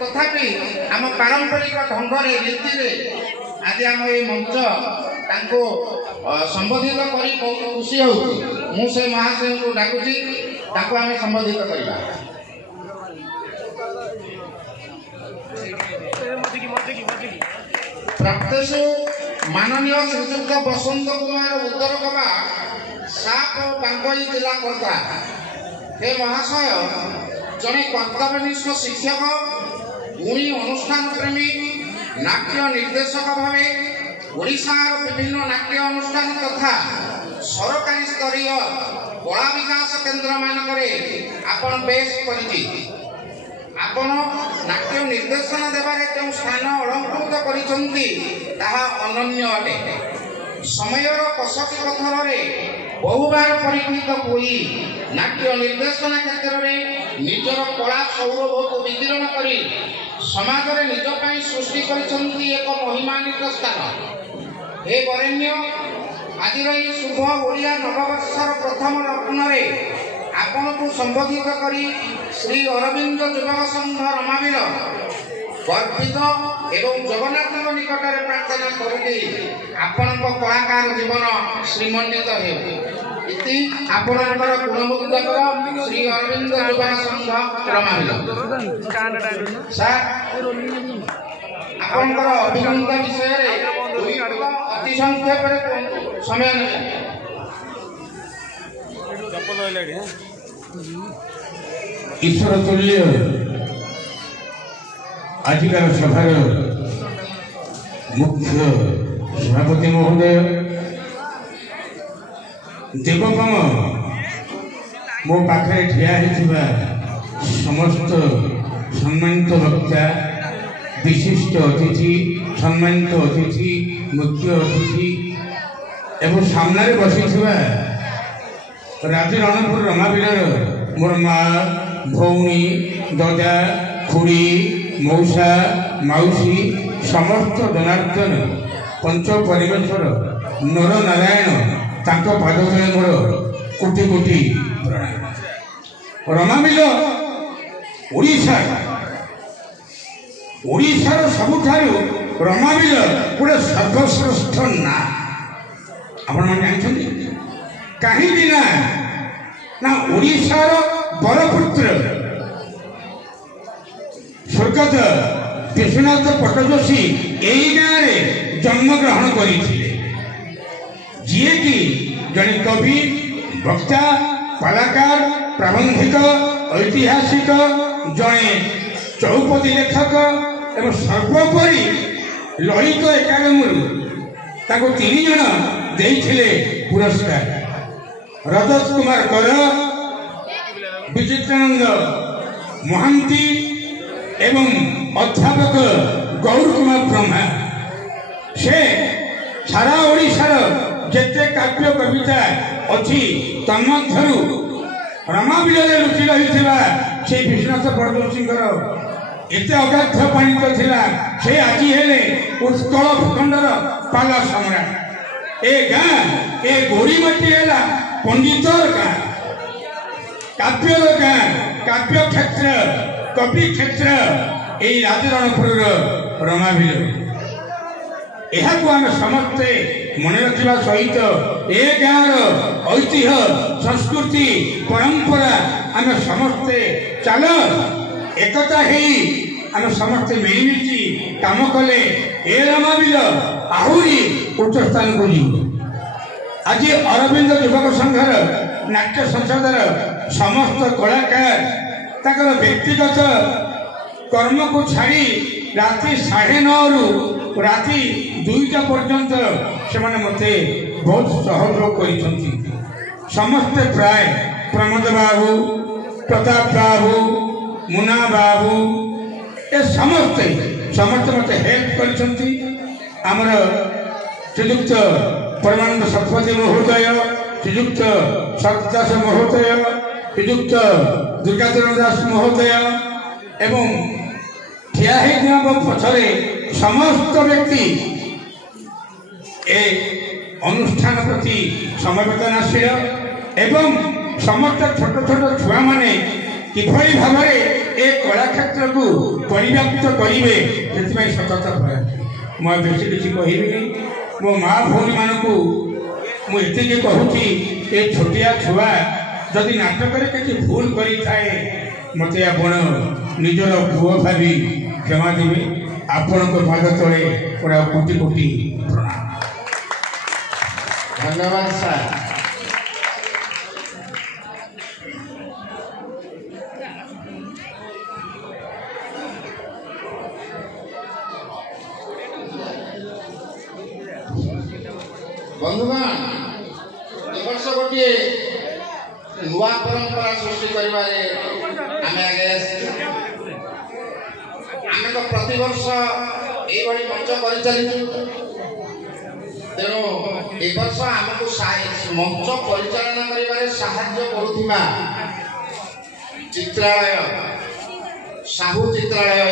तथापि आम पारंपरिक ढंग रीति आज आम ये मंच संबोधित कर बहुत खुशी हो से महाशय को डाकुची आम संबोधित करवा। प्रत्यक्ष माननीय श्रीजुक्त बसंत कुमार उत्तर कबा साप बांगई जिला कर्ता हे महाशय जड़े कर्तव्यनिष्ठ शिक्षक गुणी अनुष्ठान प्रेमी नाट्य निर्देशक भावे ओडिशार विभिन्न नाट्य अनुष्ठान तथा सरकारी स्तरीय कला विकास केन्द्र मानकरे आपण बेस परिचित। आपण नाट्य निर्देशन देवारे जो स्थान अलंकृत करिसंती ताहा अनन्य अटे। समयर कसकी पथर बहुबार परीक्षित होई नाट्य निर्देशन क्षेत्र में निजर कला सौरभ को विकीर्ण करी समाज रे निज पई सृष्टि करिसंती एक महिमान्वित स्थान। हे वरेण्य आज शुभ ओडिया नववर्षर प्रथम लग्न आपण को संबोधित करी श्री अरविंद युवक संघ रमावीर गर्वित एवं जगन्नाथ निकट में प्रार्थना करुँगी आपण कलाकार जीवन श्रीमंडित होती आपणकर गुणमुग्धकर श्री अरविंद युवक संघ रमावीर सर आपणकर अभिनंदन विषय अति संक्षेप समय ईश्वर तुल्य आजिकार सभार मुख्य सभापति महोदय देवपम मो पाखे ठिया होइथिबा समस्त सम्मानित वक्ता विशिष्ट अतिथि सम्मानित अतिथि मुख्य अतिथि एवं सामने बसिथिबा राज रणपुर रमावीर मोर माँ भौणी ददा खुड़ी मौसा मौसी समस्त जनार्दन पंच परिवेशर नर नारायण तांको पाद तले मोर कोटि कोटि प्रणाम। रमावीर ओडिशार सबुठारु रमावीर गोटे सर्वश्रेष्ठ ना आपण माने जानछन्ती कहीं ना ओडिशार बरपुत्र स्वर्गत विश्वनाथ पट्टजोशी यही गाँव में जन्मग्रहण करते जी कि जड़े कवि वक्ता कलाकार प्राबंधिक ऐतिहासिक जड़े चौपदी लेखक एवं सर्वोपरि ललित एकाडेमी तीन जन देइथिले पुरस्कार रजत कुमार कर विचित्रानंद महांती एवं अध्यापक गौर कुमार ब्रह्मा से सारा ओडिशार जेते काव्य कविता अच्छी तन्मध्यरु रमावीर लुचि रही से विश्वनाथ पट्टजोशी एते अगाध पाणित थिला से आज हेले उत्कल भूखंडर पाला सम्राट ए गाँ ए गोरीमाटी है पंडितर गाँ काव्यर गाँ काव्य क्षेत्र कवि क्षेत्र यही राजरणपुर रमावीर यह आम समस्ते मन रखा सहित ए गाँव ऐतिह्य संस्कृति परंपरा आम समस्ते चल एकता आम समस्ते मिलमिशि काम कले ए रमावीर आहरी उच्च स्थान को जीव। आज अरविंद युवक संघर नाट्य संसदर समस्त कलाकार ताकर व्यक्तिगत कर्म को छाड़ी राति 9:30 रु राति 2टा पर्यंत से मते बहुत सहयोग कर समस्ते प्राय प्रमोद बाबू प्रताप बाबू मुना बाबू ए समस्ते मत हेल्प कर श्रीजुक्त परमानंद शतपथी महोदय श्रीजुक्त सतदास महोदय श्रीजुक्त दुर्गाचरण दास महोदय एवं ठिया पछरे समस्त व्यक्ति ए अनुष्ठान प्रति समवेदनशील एवं समस्त छोट छोट छुआ माने किभली भाव ଏ କଳାକ୍ଷେତ୍ରକୁ ପରିବ୍ୟାପ୍ତ କରିବେ ସେଥିପାଇଁ ସତର୍କତା ପ୍ରୟାସ। ମୁଁ ବେଶୀ କିଛି କହିବିନି। ମୋ ମା ଭଉଣୀମାନଙ୍କୁ ମୁଁ ଏତିକି କହୁଛି, ଏ ଛୋଟିଆ ଛୁଆ ଯଦି ନାଟକରେ କିଛି ଭୁଲ କରିଥାଏ ମୋତେ ଆପଣ ନିଜର ପୁଅ ଭାବି କ୍ଷମା ଦେବେ। ଆପଣଙ୍କ ପାଦ ତଳେ ପୁରା କୋଟି କୋଟି ପ୍ରଣାମ। ଧନ୍ୟବାଦ ସାର୍। ବନ୍ଧୁଗଣ, ଏ ବର୍ଷ ଗୋଟିଏ ନୂଆ ପରମ୍ପରା ସୃଷ୍ଟି କରିବାରେ ଆମେ ଆଗେ ଆସିଛୁ। ଆମେ ତ ପ୍ରତିବର୍ଷ ଏଇଭଳି ମଞ୍ଚ କରିଚାଲିଛୁ। ତେଣୁ ଏ ବର୍ଷ ଆମକୁ ମଞ୍ଚ ପରିଚାଳନା କରିବାରେ ସାହାଯ୍ୟ କରୁଥିବା ଚିତ୍ରାଳୟ, ସାହୁ ଚିତ୍ରାଳୟ